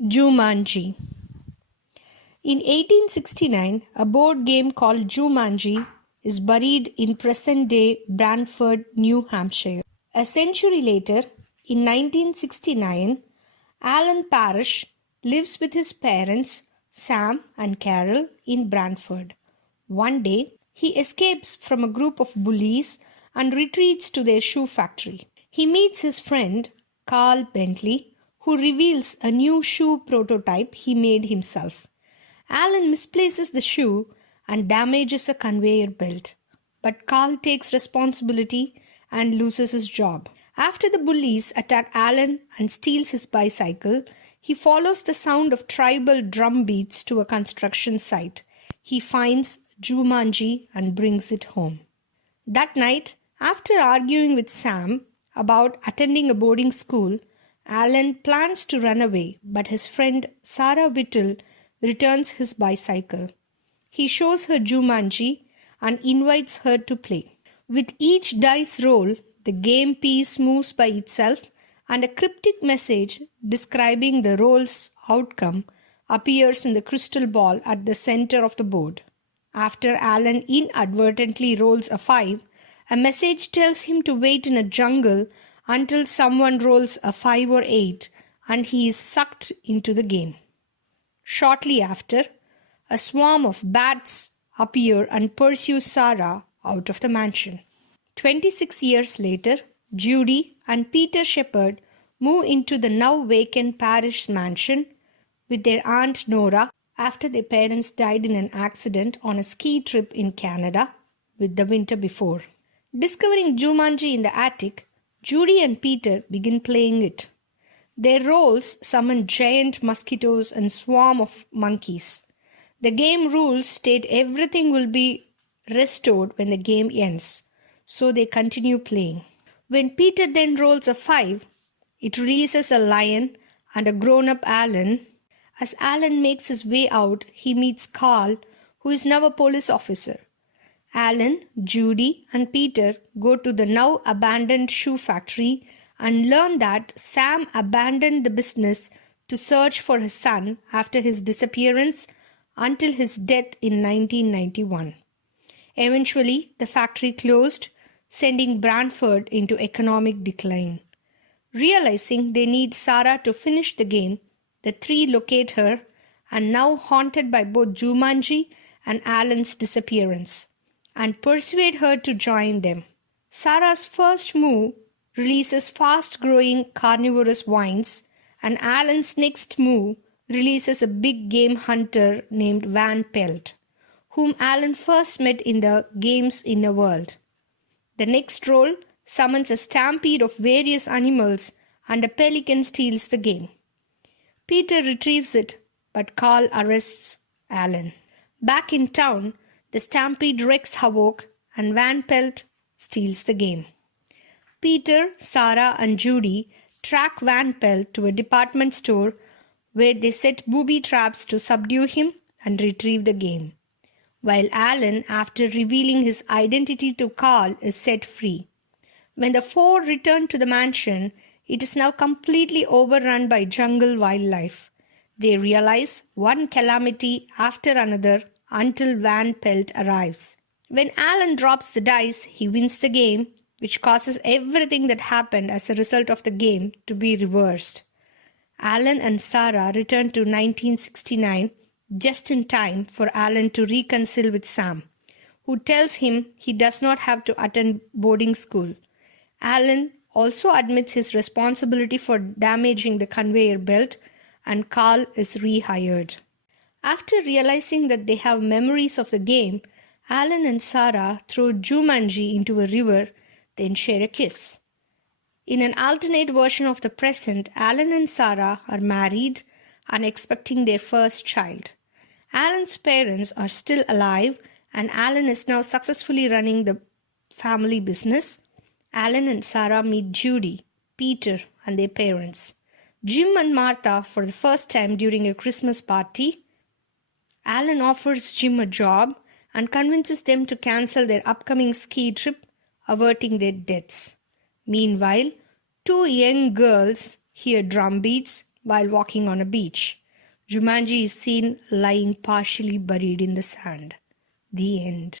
Jumanji. In 1869, a board game called Jumanji is buried in present-day Brantford, New Hampshire. A century later, in 1969, Alan Parrish lives with his parents, Sam and Carol, in Brantford. One day, he escapes from a group of bullies and retreats to their shoe factory. He meets his friend, Carl Bentley, who reveals a new shoe prototype he made himself. Alan misplaces the shoe and damages a conveyor belt, but Carl takes responsibility and loses his job. After the bullies attack Alan and steals his bicycle, he follows the sound of tribal drum beats to a construction site. He finds Jumanji and brings it home. That night, after arguing with Sam about attending a boarding school, Alan plans to run away, but his friend Sarah Whittle returns his bicycle. He shows her Jumanji and invites her to play. With each dice roll, the game piece moves by itself and a cryptic message describing the roll's outcome appears in the crystal ball at the center of the board. After Alan inadvertently rolls a 5, a message tells him to wait in a jungle until someone rolls a 5 or 8 and he is sucked into the game. Shortly after, a swarm of bats appear and pursue Sarah out of the mansion. 26 years later, Judy and Peter Shepherd move into the now vacant parish mansion with their aunt Nora after their parents died in an accident on a ski trip in Canada with the winter before. Discovering Jumanji in the attic, Judy and Peter begin playing it. Their rolls summon giant mosquitoes and swarm of monkeys. The game rules state everything will be restored when the game ends, so they continue playing. When Peter then rolls a 5, it releases a lion and a grown-up Alan. As Alan makes his way out, he meets Carl, who is now a police officer. Alan, Judy, and Peter go to the now abandoned shoe factory and learn that Sam abandoned the business to search for his son after his disappearance until his death in 1991. Eventually, the factory closed, sending Brantford into economic decline. Realizing they need Sarah to finish the game, the three locate her and now haunted by both Jumanji and Alan's disappearance, and persuade her to join them. Sarah's first move releases fast-growing carnivorous vines, and Alan's next move releases a big game hunter named Van Pelt, whom Alan first met in the game's inner world. The next roll summons a stampede of various animals, and a pelican steals the game. Peter retrieves it, but Carl arrests Alan. Back in town, the stampede wreaks havoc and Van Pelt steals the game. Peter, Sarah, and Judy track Van Pelt to a department store where they set booby traps to subdue him and retrieve the game, while Alan, after revealing his identity to Carl, is set free. When the four return to the mansion, it is now completely overrun by jungle wildlife. They realize one calamity after another until Van Pelt arrives. When Alan drops the dice, he wins the game, which causes everything that happened as a result of the game to be reversed. Alan and Sarah return to 1969 just in time for Alan to reconcile with Sam, who tells him he does not have to attend boarding school. Alan also admits his responsibility for damaging the conveyor belt, and Carl is rehired. After realizing that they have memories of the game, Alan and Sarah throw Jumanji into a river, then share a kiss. In an alternate version of the present, Alan and Sarah are married and expecting their first child. Alan's parents are still alive, and Alan is now successfully running the family business. Alan and Sarah meet Judy, Peter, and their parents. Jim and Martha for the first time during a Christmas party. Alan offers Jim a job and convinces them to cancel their upcoming ski trip, averting their deaths. Meanwhile, two young girls hear drum beats, while walking on a beach. Jumanji is seen lying partially buried in the sand. The end.